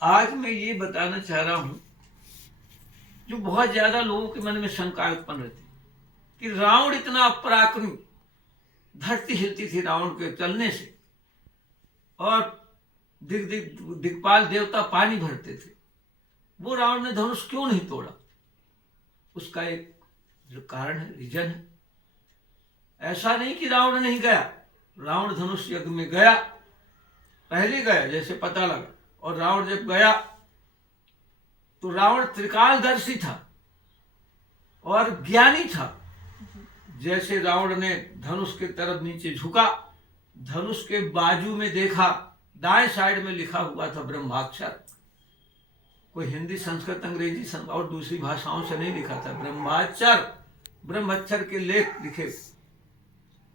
आज मैं ये बताना चाह रहा हूं, जो बहुत ज्यादा लोगों के मन में शंका उत्पन्न रहती कि रावण इतना पराक्रमी, धरती हिलती थी रावण के चलने से, और दिक्पाल देवता पानी भरते थे, वो रावण ने धनुष क्यों नहीं तोड़ा? उसका एक जो कारण है, रीजन है। ऐसा नहीं कि रावण नहीं गया, रावण धनुष यज्ञ में गया, पहले गया जैसे पता लगा। और रावण जब गया तो रावण त्रिकालदर्शी था और ज्ञानी था। जैसे रावण ने धनुष के तरफ नीचे झुका, धनुष के बाजू में देखा, दाएं साइड में लिखा हुआ था ब्रह्माक्षर। कोई हिंदी, संस्कृत, अंग्रेजी और दूसरी भाषाओं से नहीं लिखा था, ब्रह्माक्षर, ब्रह्माक्षर के लेख लिखे।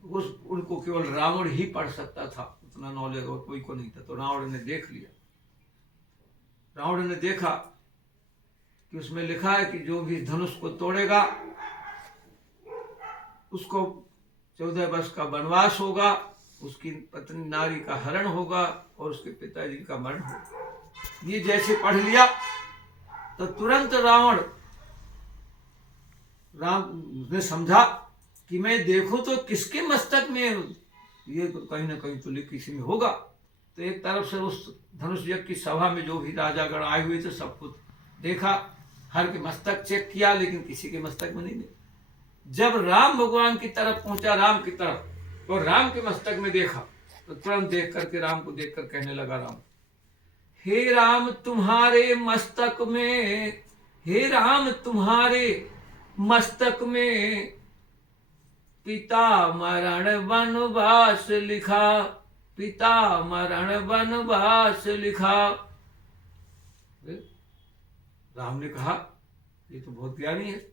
उनको केवल रावण ही पढ़ सकता था, उतना नॉलेज और कोई को नहीं था। तो रावण ने देख लिया, रावण ने देखा कि उसमें लिखा है कि जो भी धनुष को तोड़ेगा उसको 14 वर्ष का वनवास होगा, उसकी पत्नी नारी का हरण होगा और उसके पिताजी का मरण होगा। ये जैसे पढ़ लिया तो तुरंत राम ने समझा कि मैं देखूं तो किसके मस्तक में ये तो कहीं ना कहीं तो किसी में होगा। तो एक तरफ से उस धनुष यज्ञ की सभा में जो भी राजागण आए हुए थे सब कुछ देखा, हर के मस्तक चेक किया, लेकिन किसी के मस्तक में नहीं देखा। जब राम भगवान की तरफ पहुंचा, राम की तरफ, तो राम के मस्तक में देखा तो तुरंत देख करके राम को देखकर कहने लगा राम, हे राम तुम्हारे मस्तक में, हे राम तुम्हारे मस्तक में पिता मरण वनवास लिखा, पिता मरण वनवास लिखा। राम ने कहा ये तो बहुत ज्ञानी है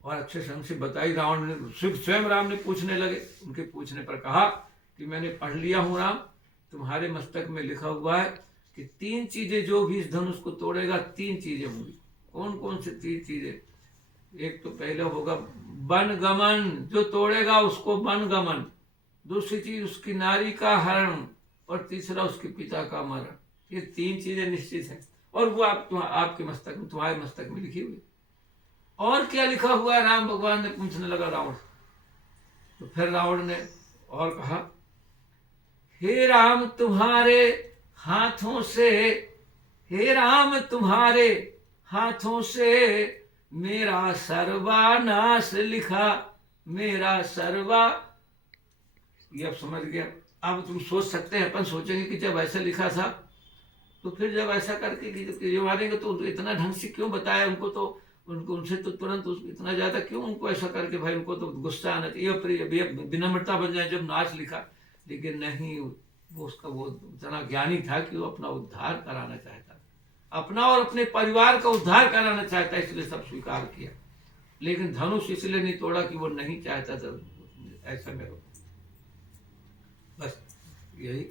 और अच्छे ढंग से बताई। रावण ने स्वयं राम ने पूछने लगे, उनके पूछने पर कहा कि मैंने पढ़ लिया हूं राम, तुम्हारे मस्तक में लिखा हुआ है कि 3 चीजें जो भी इस धनुष को तोड़ेगा 3 चीजें होंगी। कौन कौन से 3 चीजें? एक तो पहले होगा वन गमन, जो तोड़ेगा उसको वन गमन। दूसरी चीज उसकी नारी का हरण, और तीसरा उसके पिता का मरण। ये 3 चीजें निश्चित हैं और वो आपके मस्तक में, तुम्हारे मस्तक में लिखी हुई। और क्या लिखा हुआ है? राम भगवान ने पूछने लगा रावण। तो फिर रावण ने और कहा, हे राम तुम्हारे हाथों से, हे राम तुम्हारे हाथों से मेरा सर्वनाश लिखा, मेरा सर्वा। ये अब समझ गया। अब तुम सोच सकते हैं, अपन सोचेंगे कि जब ऐसा लिखा था तो फिर जब ऐसा करके कि मारेंगे तो इतना ढंग से क्यों बताया उनको? तो उनसे तो तुरंत इतना ज्यादा क्यों उनको ऐसा करके? भाई उनको तो गुस्सा आना चाहिए, विनम्रता बन जाए जब नाश लिखा। लेकिन नहीं, वो उसका वो इतना ज्ञानी था कि वो अपना उद्धार कराना चाहता था, अपना और अपने परिवार का उद्धार कराना चाहता, इसलिए सब स्वीकार किया। लेकिन धनुष इसलिए नहीं तोड़ा कि वो नहीं चाहता था ऐसा। मेरे बस यही